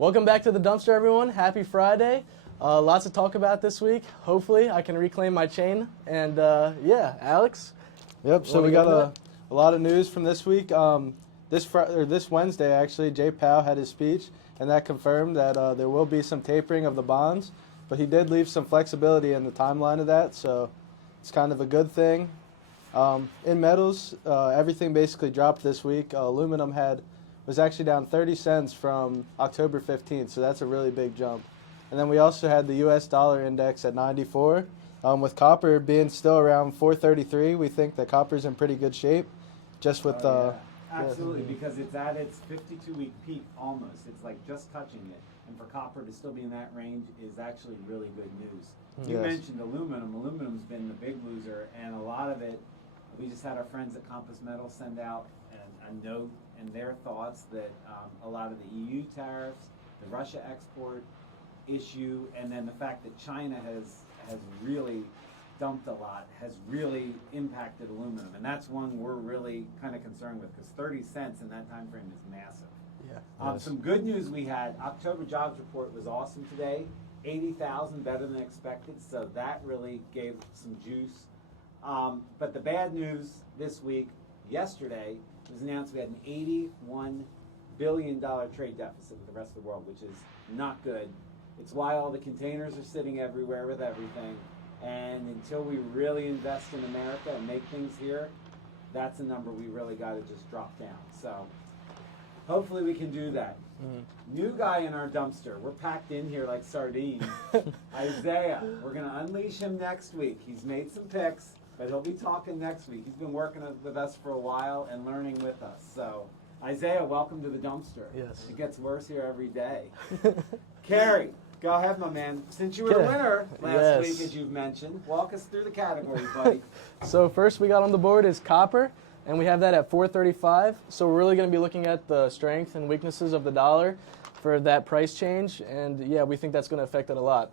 Welcome back to the dumpster, everyone. Happy Friday. Lots to talk about this week. Hopefully, I can reclaim my chain. And yeah, Alex. Yep. So we got a lot of news from this week. This Wednesday, actually, Jay Powell had his speech, and that confirmed that there will be some tapering of the bonds. But he did leave some flexibility in the timeline of that, so it's kind of a good thing. In metals, everything basically dropped this week. Aluminum was actually down 30 cents from October 15th, so that's a really big jump. And then we also had the U.S. dollar index at 94. With copper being still around 433, we think that copper's in pretty good shape. Just with absolutely, because it's at its 52-week peak almost. It's like just touching it. And for copper to still be in that range is actually really good news. You mentioned aluminum. Aluminum's been the big loser, and a lot of it, we just had our friends at Compass Metal send out a note and their thoughts that a lot of the EU tariffs, the Russia export issue, and then the fact that China has really dumped a lot, has really impacted aluminum. And that's one we're really kind of concerned with, because 30 cents in that time frame is massive. Yeah. Some good news we had, October jobs report was awesome today. 80,000, better than expected, so that really gave some juice. But the bad news this week, yesterday, it was announced we had an $81 billion trade deficit with the rest of the world, which is not good. It's why all the containers are sitting everywhere with everything. And until we really invest in America and make things here, that's a number we really got to just drop down. So hopefully we can do that. New guy in our dumpster. We're packed in here like sardines. Isaiah, we're going to unleash him next week. He's made some picks, but he'll be talking next week. He's been working with us for a while and learning with us. So, Isaiah, welcome to the dumpster. Yes. It gets worse here every day. Carrie, go ahead, my man. Since you were the winner last week, as you've mentioned, walk us through the categories, buddy. So first we got on the board is copper, and we have that at 435. So we're really going to be looking at the strength and weaknesses of the dollar for that price change, and yeah, we think that's going to affect it a lot.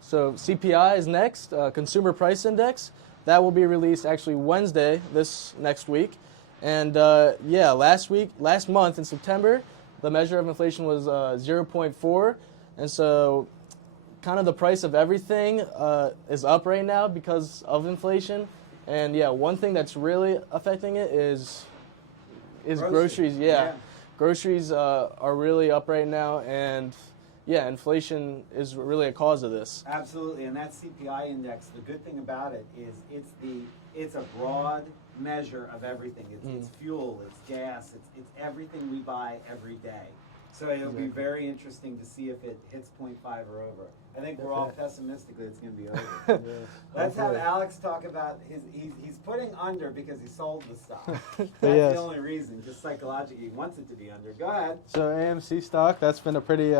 So CPI is next, Consumer Price Index. That will be released actually Wednesday, this next week. And yeah, last month in September, the measure of inflation was 0.4. And so kind of the price of everything is up right now because of inflation. And yeah, one thing that's really affecting it is groceries. Yeah. Groceries are really up right now, and yeah, inflation is really a cause of this. Absolutely, and that CPI index, the good thing about it is it's a broad measure of everything. It's fuel, it's gas, it's everything we buy every day. So it'll be very interesting to see if it hits 0.5 or over. I think we're all pessimistic that it's going to be over. Let's have Alex talk about he's putting under because he sold the stock. That's the only reason, just psychologically, he wants it to be under. Go ahead. So AMC stock, that's been a pretty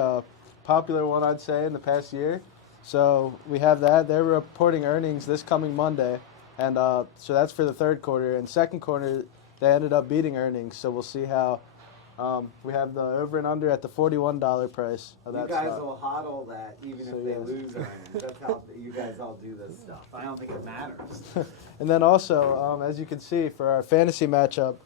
popular one, I'd say, in the past year. So we have that. They're reporting earnings this coming Monday, and so that's for the third quarter. And second quarter, they ended up beating earnings. So we'll see how. We have the over and under at the $41 price of that stock. You guys will hodl that even if they lose earnings. That's how you guys all do this stuff. I don't think it matters. And then also, as you can see, for our fantasy matchup,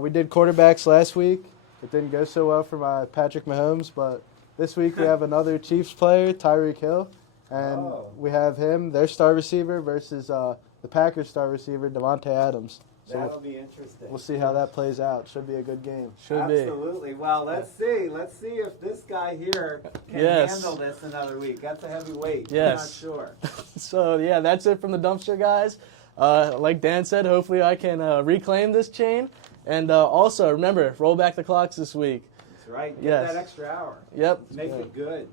we did quarterbacks last week. It didn't go so well for my Patrick Mahomes, but this week we have another Chiefs player, Tyreek Hill, and we have him, their star receiver, versus the Packers star receiver, Devontae Adams. So that'll be interesting. We'll see how that plays out. Should be a good game. Absolutely. Well, let's see. Let's see if this guy here can handle this another week. That's a heavy weight. Yes. I'm not sure. So yeah, that's it from the dumpster, guys. Like Dan said, hopefully I can reclaim this chain. And also, remember, roll back the clocks this week. That's right. Get that extra hour. Yep. Make it good.